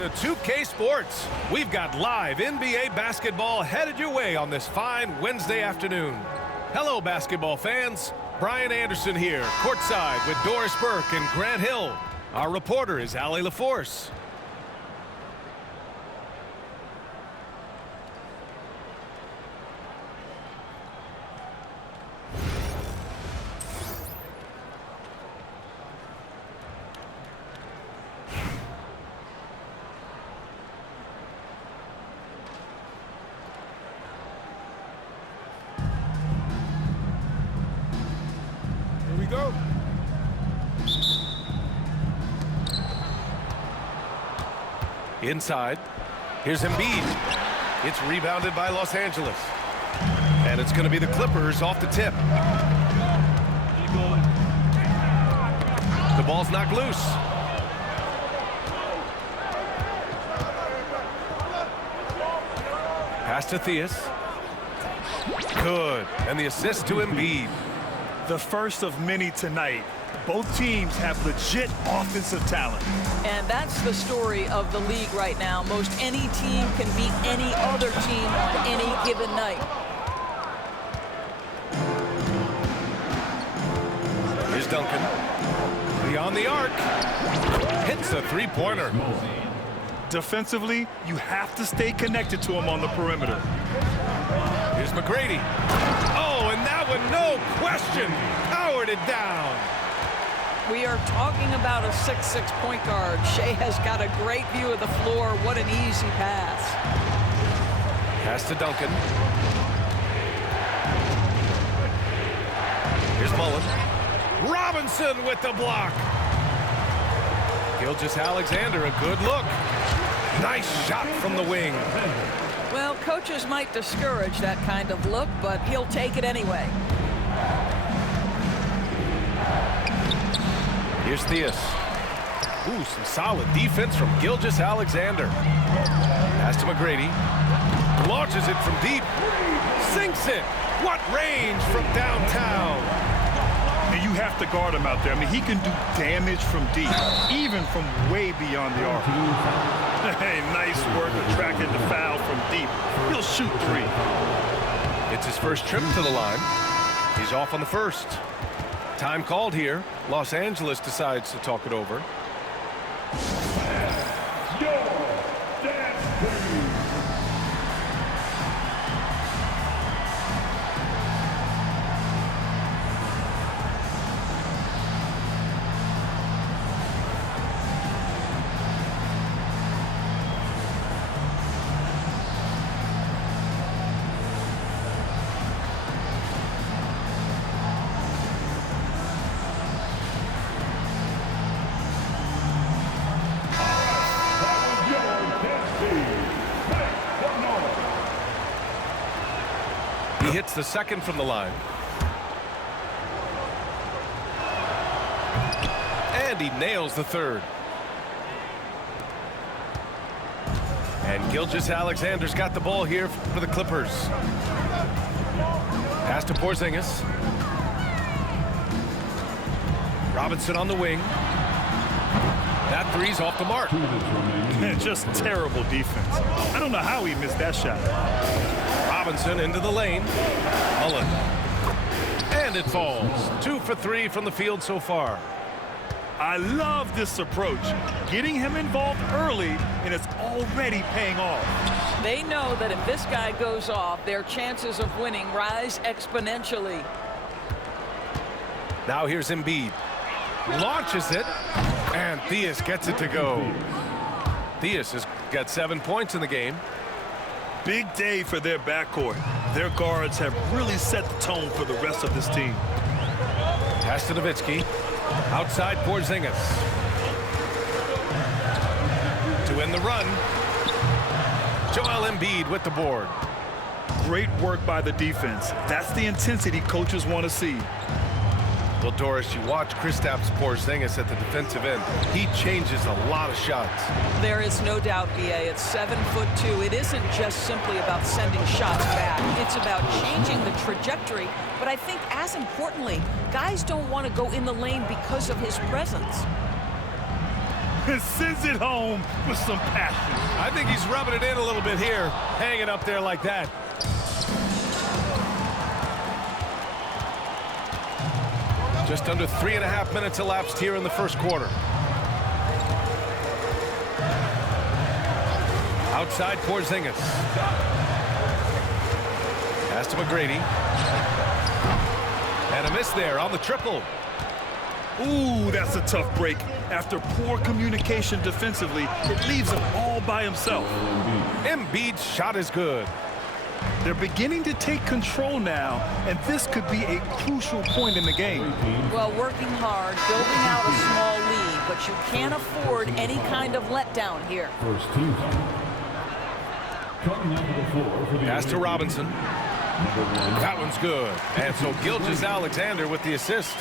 To 2K Sports, we've got live NBA basketball headed your way on this fine Wednesday afternoon. Hello, basketball fans. Brian Anderson here, courtside with Doris Burke and Grant Hill. Our reporter is Allie LaForce. Go. Inside. Here's Embiid. It's rebounded by Los Angeles. And it's going to be the Clippers off the tip. The ball's knocked loose. Pass to Theus. Good. And the assist to Embiid. The first of many tonight. Both teams have legit offensive talent. And that's the story of the league right now. Most any team can beat any other team on any given night. Here's Duncan. Beyond the arc. Hits a three-pointer. Defensively, you have to stay connected to him on the perimeter. Here's McGrady. Oh, and that one, no question, powered it down. We are talking about a 6'6" point guard. Shea has got a great view of the floor. What an easy pass. Pass to Duncan. Here's Mullen. Robinson with the block. Gilgeous-Alexander, a good look. Nice shot from the wing. Well, coaches might discourage that kind of look, but he'll take it anyway. Here's Theus. Ooh, some solid defense from Gilgeous-Alexander. Pass to McGrady. Launches it from deep. Sinks it. What range from downtown. And you have to guard him out there. I mean, he can do damage from deep, even from way beyond the arc. Hey, nice work attracting the foul from deep. He'll shoot three. It's his first trip to the line. He's off on the first. Time called here. Los Angeles decides to talk it over. He hits the second from the line. And he nails the third. And Gilgeous-Alexander's got the ball here for the Clippers. Pass to Porzingis. Robinson on the wing. That three's off the mark. Just terrible defense. I don't know how he missed that shot. Robinson into the lane. Mullen. And it falls. 2 for 3 from the field so far. I love this approach. Getting him involved early, and it's already paying off. They know that if this guy goes off, their chances of winning rise exponentially. Now here's Embiid. Launches it. And Theus gets it to go. Theus has got 7 points in the game. Big day for their backcourt. Their guards have really set the tone for the rest of this team. Pass to Nowitzki. Outside Porzingis. To end the run. Joel Embiid with the board. Great work by the defense. That's the intensity coaches want to see. Well, Doris, you watch Kristaps Porzingis at the defensive end. He changes a lot of shots. There is no doubt, B.A. It's 7'2". It isn't just simply about sending shots back. It's about changing the trajectory. But I think, as importantly, guys don't want to go in the lane because of his presence. and sends it home with some passion. I think he's rubbing it in a little bit here, hanging up there like that. Just under 3.5 minutes elapsed here in the first quarter. Outside Porzingis. Pass to McGrady. And a miss there on the triple. Ooh, that's a tough break. After poor communication defensively, it leaves him all by himself. Embiid's shot is good. They're beginning to take control now, and this could be a crucial point in the game. Well, working hard, building out a small lead, but you can't afford any kind of letdown here. First team coming onto the floor for the Pass to Robinson. That one's good. And so Gilgeous-Alexander with the assist.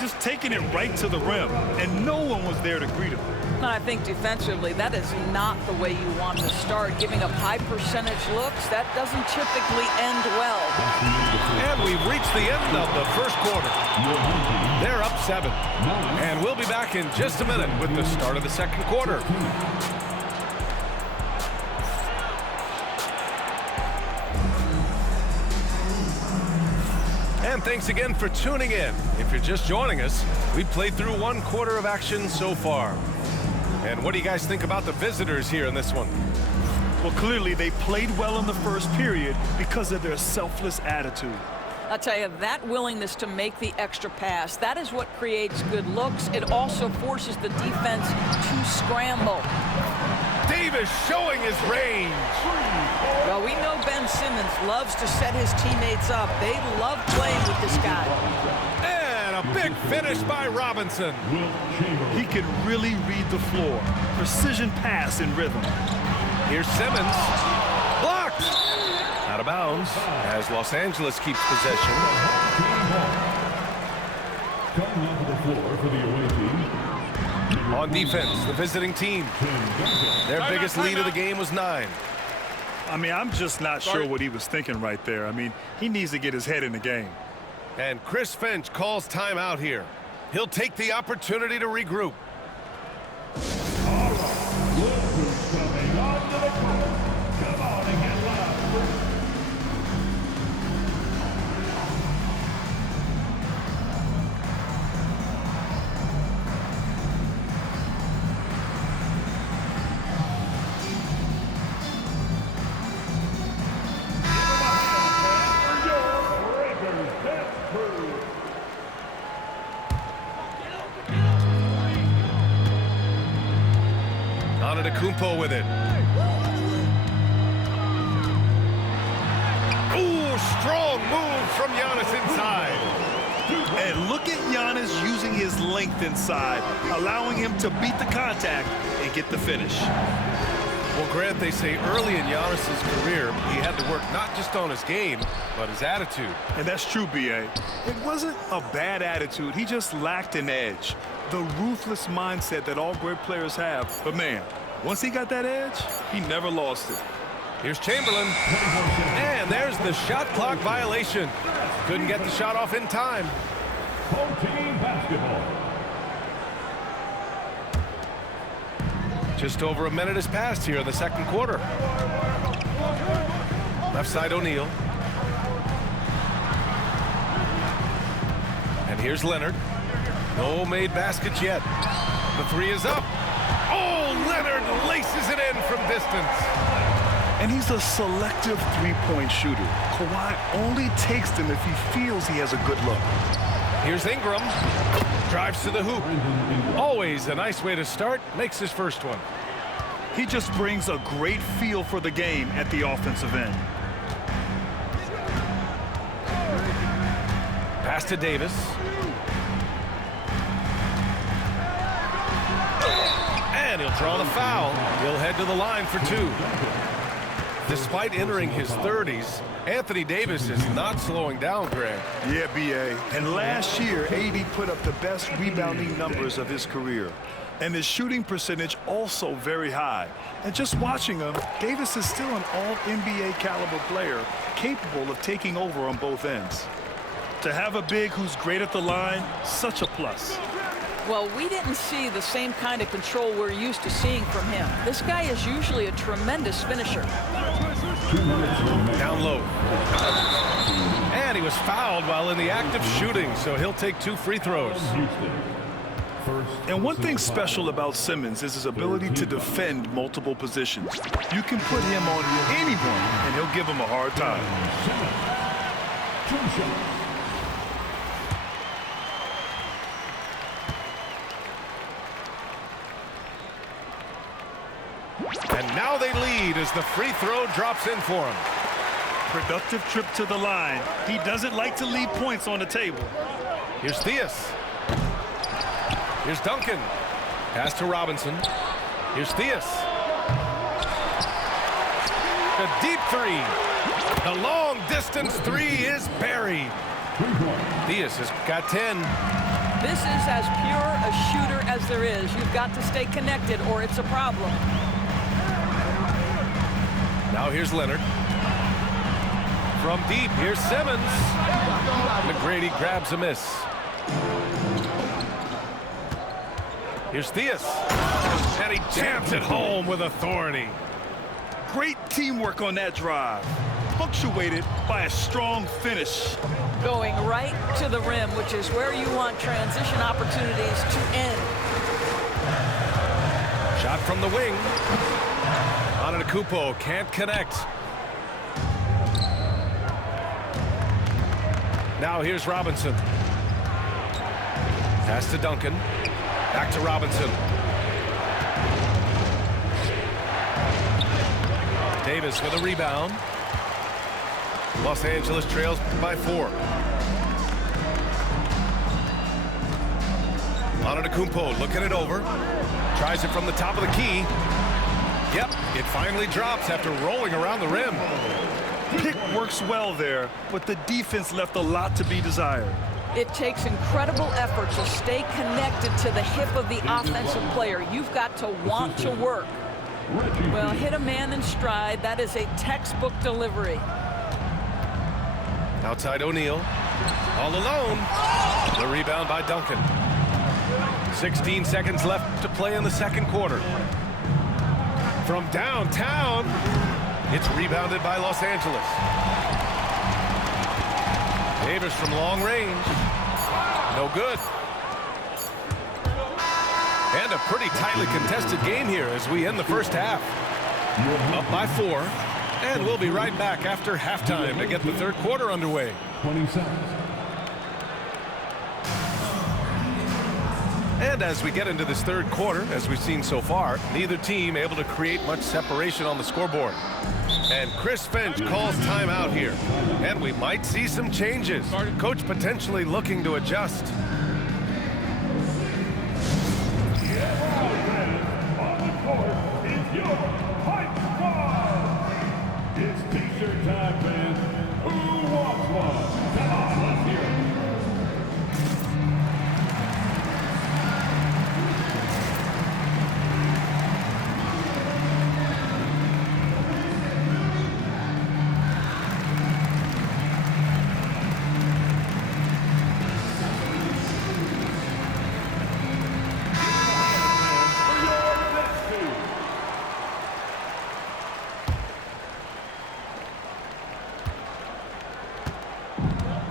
Just taking it right to the rim, and no one was there to greet him. And I think defensively, that is not the way you want to start. Giving up high percentage looks, that doesn't typically end well. And we've reached the end of the first quarter. They're up 7. And we'll be back in just a minute with the start of the second quarter. And thanks again for tuning in. If you're just joining us, we've played through 1 quarter of action so far. And what do you guys think about the visitors here in this one? Well, clearly they played well in the first period because of their selfless attitude. I'll tell you, that willingness to make the extra pass, that is what creates good looks. It also forces the defense to scramble. Davis showing his range. Well, we know Ben Simmons loves to set his teammates up. They love playing with this guy. And a big finish by Robinson. He can really read the floor. Precision pass in rhythm. Here's Simmons. Blocked. Out of bounds as Los Angeles keeps possession. coming onto the floor for the away team. On defense, the visiting team. Their biggest lead of the game was 9. I mean, I'm just not sure what he was thinking right there. I mean, he needs to get his head in the game. And Chris Finch calls timeout here. He'll take the opportunity to regroup. Antetokounmpo with it. Ooh, strong move from Giannis inside. And look at Giannis using his length inside, allowing him to beat the contact and get the finish. Well, Grant, they say early in Giannis' career, he had to work not just on his game, but his attitude. And that's true, B.A. It wasn't a bad attitude. He just lacked an edge. The ruthless mindset that all great players have. But, man, once he got that edge, he never lost it. Here's Chamberlain. And there's the shot clock violation. Couldn't get the shot off in time. Home team basketball. Just over a minute has passed here in the second quarter. Left side O'Neal. And here's Leonard. No made baskets yet. The three is up. Oh, Leonard laces it in from distance. And he's a selective three-point shooter. Kawhi only takes them if he feels he has a good look. Here's Ingram. Drives to the hoop. Always a nice way to start. Makes his first one. He just brings a great feel for the game at the offensive end. Pass to Davis. And he'll draw the foul. He'll head to the line for 2. Despite entering his 30s, Anthony Davis is not slowing down, Greg. Yeah, B.A. And last year, AD put up the best rebounding numbers of his career. And his shooting percentage also very high. And just watching him, Davis is still an all-NBA caliber player, capable of taking over on both ends. To have a big who's great at the line, such a plus. Well, we didn't see the same kind of control we're used to seeing from him. This guy is usually a tremendous finisher. Down low. And he was fouled while in the act of shooting, so he'll take 2 free throws. And one thing special about Simmons is his ability to defend multiple positions. You can put him on anyone, and he'll give him a hard time. And now they lead as the free throw drops in for him. Productive trip to the line. He doesn't like to leave points on the table. Here's Theus. Here's Duncan. Pass to Robinson. Here's Theus. The deep 3. The long distance 3 is buried. Theus has got 10. This is as pure a shooter as there is. You've got to stay connected or it's a problem. Now here's Leonard. From deep, here's Simmons. McGrady grabs a miss. Here's Theus. And he jams it home with authority. Great teamwork on that drive, punctuated by a strong finish. Going right to the rim, which is where you want transition opportunities to end. Shot from the wing. Antetokounmpo can't connect. Now here's Robinson. Pass to Duncan. Back to Robinson. Davis with a rebound. Los Angeles trails by 4. Antetokounmpo looking it over. Tries it from the top of the key. Yep, it finally drops after rolling around the rim. Pick works well there, but the defense left a lot to be desired. It takes incredible effort to stay connected to the hip of the offensive player. You've got to want to work. Well, hit a man in stride. That is a textbook delivery. Outside O'Neal. All alone. The rebound by Duncan. 16 seconds left to play in the second quarter. From downtown, it's rebounded by Los Angeles. Davis from long range. No good. And a pretty tightly contested game here as we end the first half. Up by 4. And we'll be right back after halftime to get the third quarter underway. 20 seconds. And as we get into this third quarter, as we've seen so far, neither team able to create much separation on the scoreboard. And Chris Finch calls timeout here. And we might see some changes. Coach potentially looking to adjust. On the court is your hype squad. It's t-shirt time, man. Who wants one? Come on, let's hear it.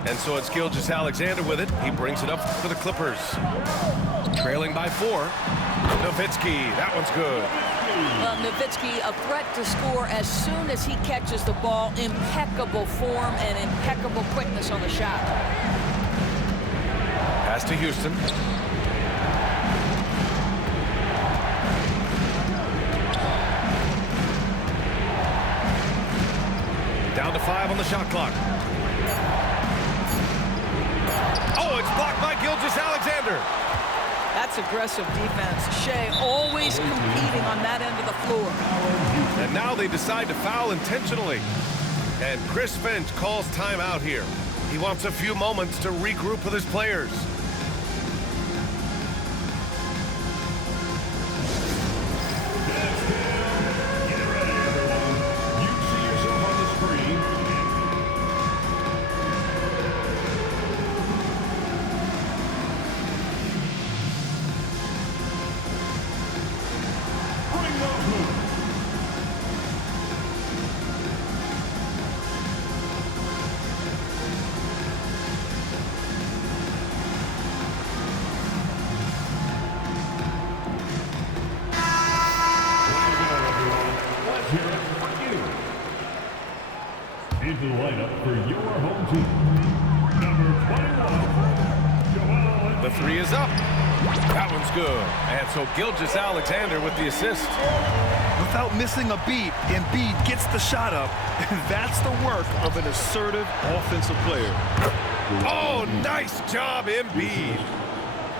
And so it's Gilgeous-Alexander with it. He brings it up for the Clippers. Trailing by 4. Nowitzki, that one's good. Nowitzki, a threat to score as soon as he catches the ball. Impeccable form and impeccable quickness on the shot. Pass to Houston. Down to 5 on the shot clock. Oh, it's blocked by Gilgeous-Alexander. That's aggressive defense. Shea always competing on that end of the floor. And now they decide to foul intentionally. And Chris Finch calls timeout here. He wants a few moments to regroup with his players. Get ready, everyone. You see yourself on the screen. lineup for your home team. Number 21, Joel Embiid. The three is up. That one's good. And so Gilgeous-Alexander with the assist. Without missing a beat, Embiid gets the shot up, and that's the work of an assertive offensive player. Oh, nice job, Embiid.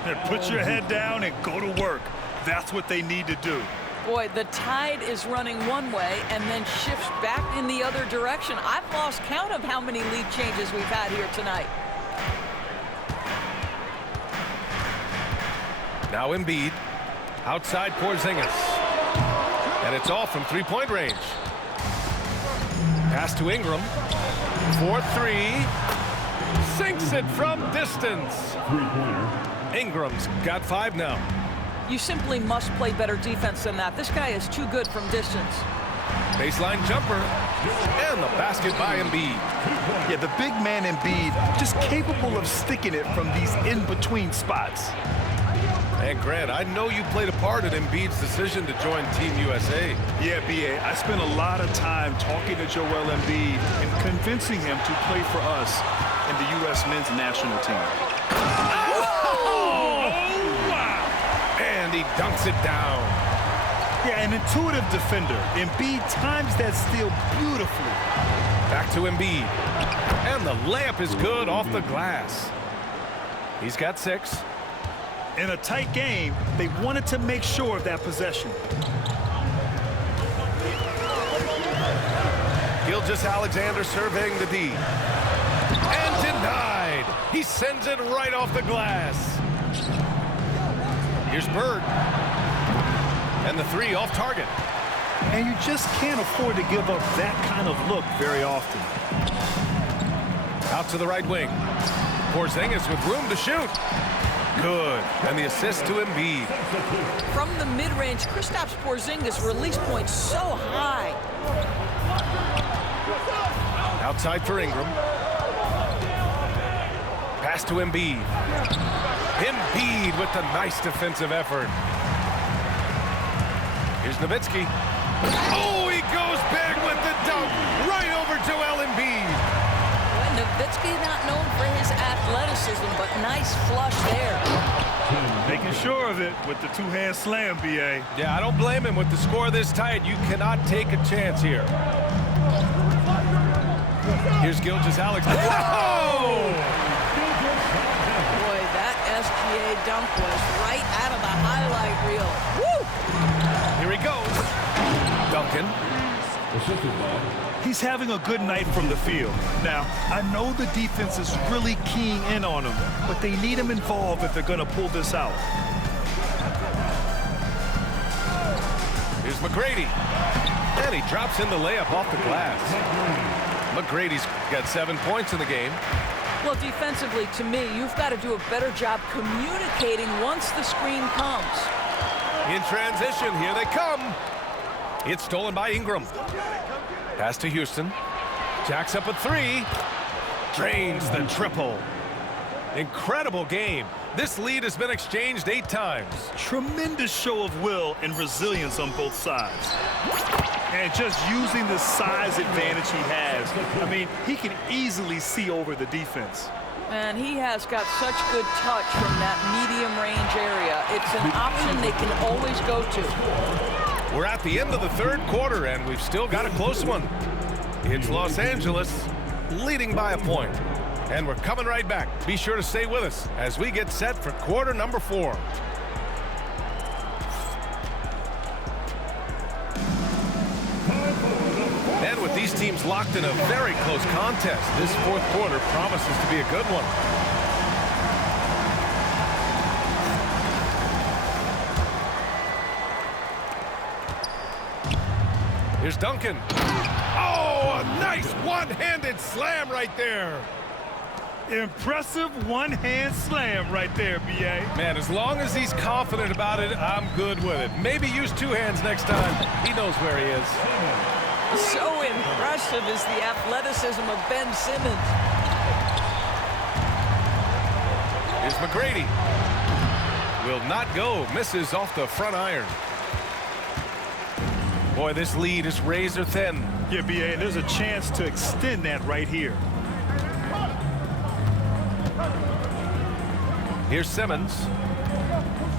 And put your head down and go to work. That's what they need to do. Boy, the tide is running one way and then shifts back in the other direction. I've lost count of how many lead changes we've had here tonight. Now Embiid, outside Porzingis. And it's off from three-point range. Pass to Ingram. 4-3. Sinks it from distance. Three-pointer. Ingram's got 5 now. You simply must play better defense than that. This guy is too good from distance. Baseline jumper. And the basket by Embiid. Yeah, the big man Embiid just capable of sticking it from these in-between spots. And Grant, I know you played a part in Embiid's decision to join Team USA. Yeah, B.A., I spent a lot of time talking to Joel Embiid and convincing him to play for us in the U.S. men's national team. Oh, wow! And he dunks it down. Yeah, an intuitive defender. Embiid times that steal beautifully. Back to Embiid. And the layup is good off the glass. He's got 6. In a tight game, they wanted to make sure of that possession. Gilgeous-Alexander surveying the D. And denied. He sends it right off the glass. Here's Bird. And the 3 off target. And you just can't afford to give up that kind of look very often. Out to the right wing. Porzingis with room to shoot. Good. And the assist to Embiid. From the mid-range, Kristaps Porzingis release point so high. Outside for Ingram. Pass to Embiid. Embiid with the nice defensive effort. Here's Nowitzki. Oh, he goes big with the dunk. Right over Joel Embiid. Well, Nowitzki not known for his athleticism, but nice flush there. Making sure of it with the two-hand slam, B.A. Yeah, I don't blame him with the score this tight. You cannot take a chance here. Here's Gilgeous-Alexander. Whoa! Boy, that SGA dunk was right out of the highlight reel. Woo! Here he goes. Duncan. He's having a good night from the field. Now, I know the defense is really keying in on him, but they need him involved if they're going to pull this out. Here's McGrady. And he drops in the layup off the glass. McGrady's got 7 points in the game. Well, defensively, to me, you've got to do a better job communicating once the screen comes. In transition, here they come. It's stolen by Ingram. Pass to Houston. Jacks up a 3. Drains the triple. Incredible game. This lead has been exchanged 8 times. Tremendous show of will and resilience on both sides. And just using the size advantage he has, I mean, he can easily see over the defense. And he has got such good touch from that medium range area. It's an option they can always go to. We're at the end of the 3rd quarter, and we've still got a close one. It's Los Angeles leading by a point. And we're coming right back. Be sure to stay with us as we get set for quarter number 4. And with these teams locked in a very close contest, this 4th quarter promises to be a good one. Here's Duncan. Oh, a nice one-handed slam right there. Impressive one-hand slam right there, B.A. Man, as long as he's confident about it, I'm good with it. Maybe use 2 hands next time. He knows where he is. So impressive is the athleticism of Ben Simmons. Here's McGrady. Will not go. Misses off the front iron. Boy, this lead is razor thin. Yeah, B.A., and there's a chance to extend that right here. Here's Simmons.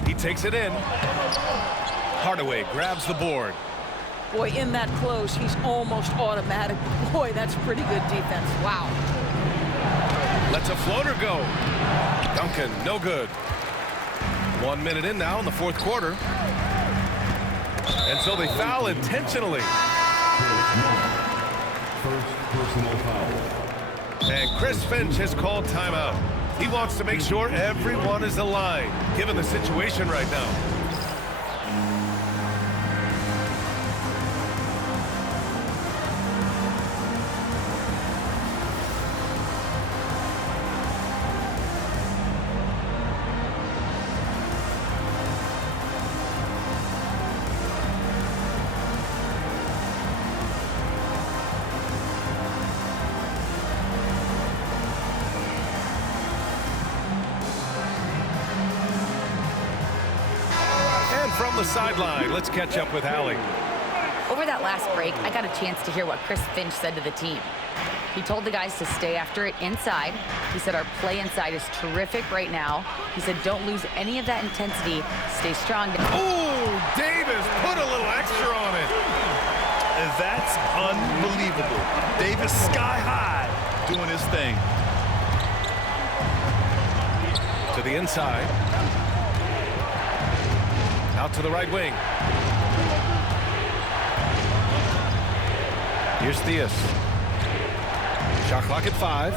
He takes it in. Hardaway grabs the board. Boy, in that close, he's almost automatic. Boy, that's pretty good defense. Wow. Lets a floater go. Duncan, no good. 1 minute in now in the fourth quarter. And so they foul intentionally. First personal foul. And Chris Finch has called timeout. He wants to make sure everyone is aligned, given the situation right now. From the sideline, let's catch up with Allie. Over that last break, I got a chance to hear what Chris Finch said to the team. He told the guys to stay after it inside. He said our play inside is terrific right now. He said don't lose any of that intensity. Stay strong. Oh, Davis put a little extra on it. And that's unbelievable. Davis sky high doing his thing. To the inside. Out to the right wing. Here's Theus. Shot clock at 5.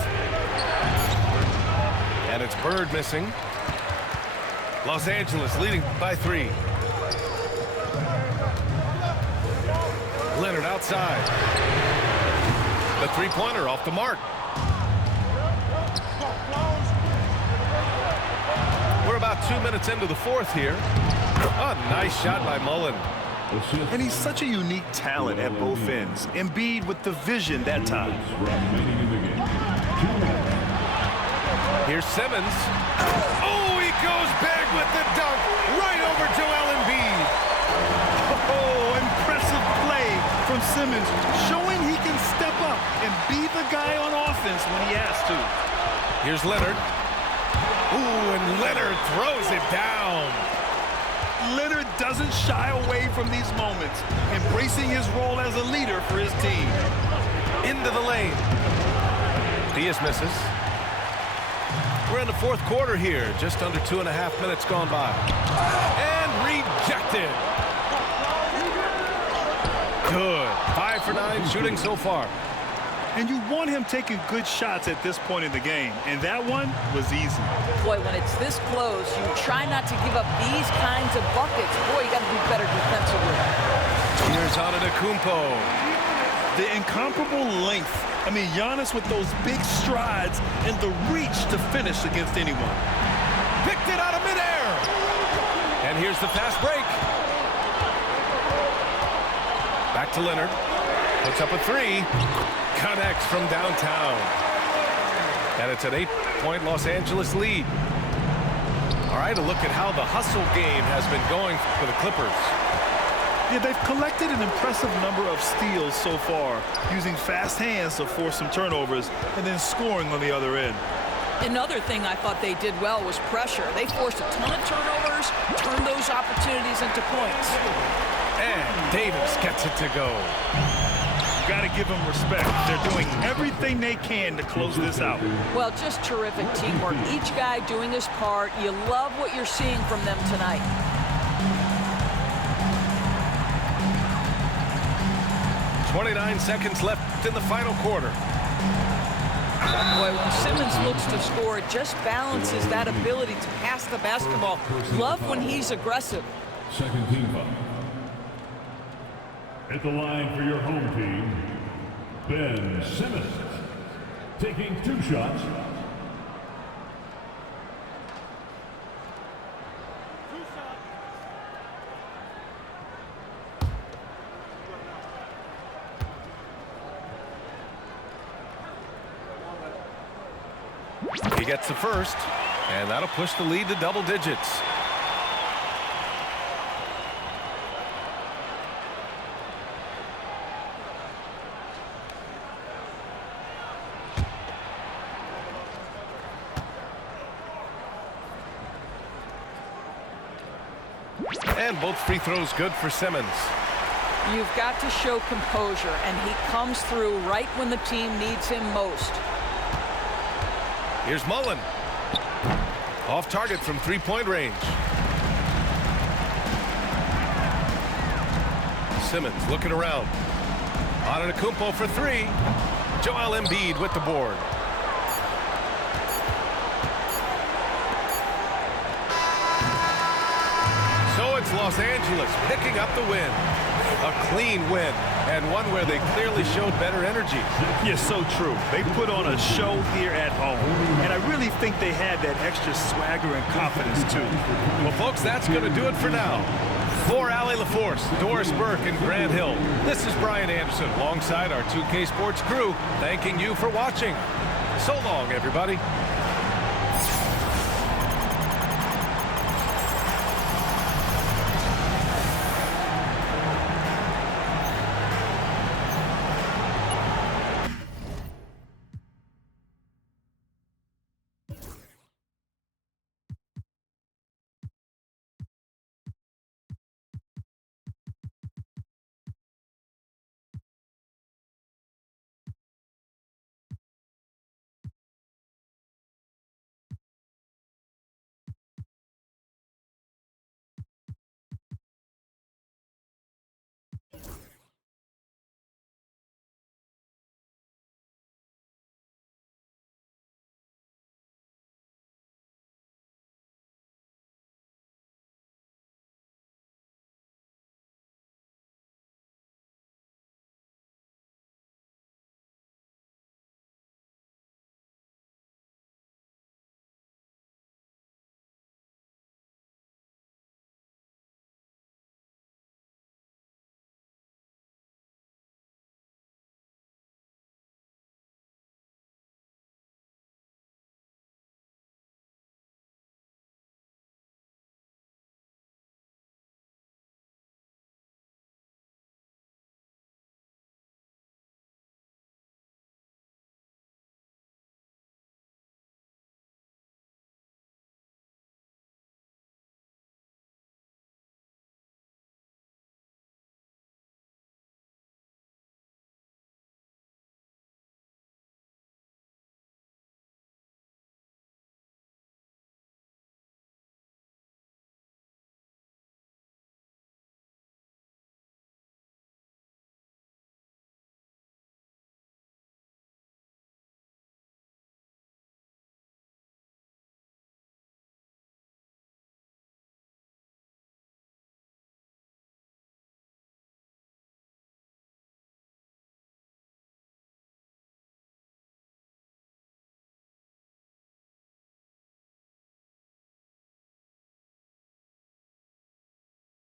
And it's Bird missing. Los Angeles leading by 3. Leonard outside. The three-pointer off the mark. We're about 2 minutes into the fourth here. Oh, nice shot by Mullen. And he's such a unique talent at both ends. Embiid with the vision that time. Here's Simmons. Oh, he goes big with the dunk right over Joel Embiid. Oh, impressive play from Simmons, showing he can step up and be the guy on offense when he has to. Here's Leonard. Ooh, and Leonard throws it down. Leonard doesn't shy away from these moments, embracing his role as a leader for his team. Into the lane. Diaz misses. We're in the fourth quarter here. Just under 2.5 minutes gone by. And rejected. Good. 5 for 9 shooting so far. And you want him taking good shots at this point in the game. And that one was easy. Boy, when it's this close, you try not to give up these kinds of buckets. Boy, you got to be better defensively. Here's Antetokounmpo. The incomparable length. I mean, Giannis with those big strides and the reach to finish against anyone. Picked it out of midair. And here's the fast break. Back to Leonard. Puts up a 3. Connects from downtown. And it's an 8-point Los Angeles lead. All right, a look at how the hustle game has been going for the Clippers. Yeah, they've collected an impressive number of steals so far, using fast hands to force some turnovers and then scoring on the other end. Another thing I thought they did well was pressure. They forced a ton of turnovers, turned those opportunities into points. And Davis gets it to go. Got to give them respect. They're doing everything they can to close this out. Well, just terrific teamwork. Each guy doing his part. You love what you're seeing from them tonight. 29 seconds left in the final quarter. Boy, when Simmons looks to score, it just balances that ability to pass the basketball. Love when he's aggressive. Second team foul. At the line for your home team, Ben Simmons, taking 2 shots. He gets the first, and that'll push the lead to double digits. And both free throws good for Simmons. You've got to show composure, and he comes through right when the team needs him most. Here's Mullen. Off target from three-point range. Simmons looking around. Antetokounmpo for three. Joel Embiid with the board. So it's Los Angeles picking up the win. A clean win, and one where they clearly showed better energy. Yeah, so true. They put on a show here at home, and I really think they had that extra swagger and confidence, too. Well, folks, that's going to do it for now. For Allie LaForce, Doris Burke, and Grant Hill, this is Brian Anderson alongside our 2K Sports crew, thanking you for watching. So long, everybody.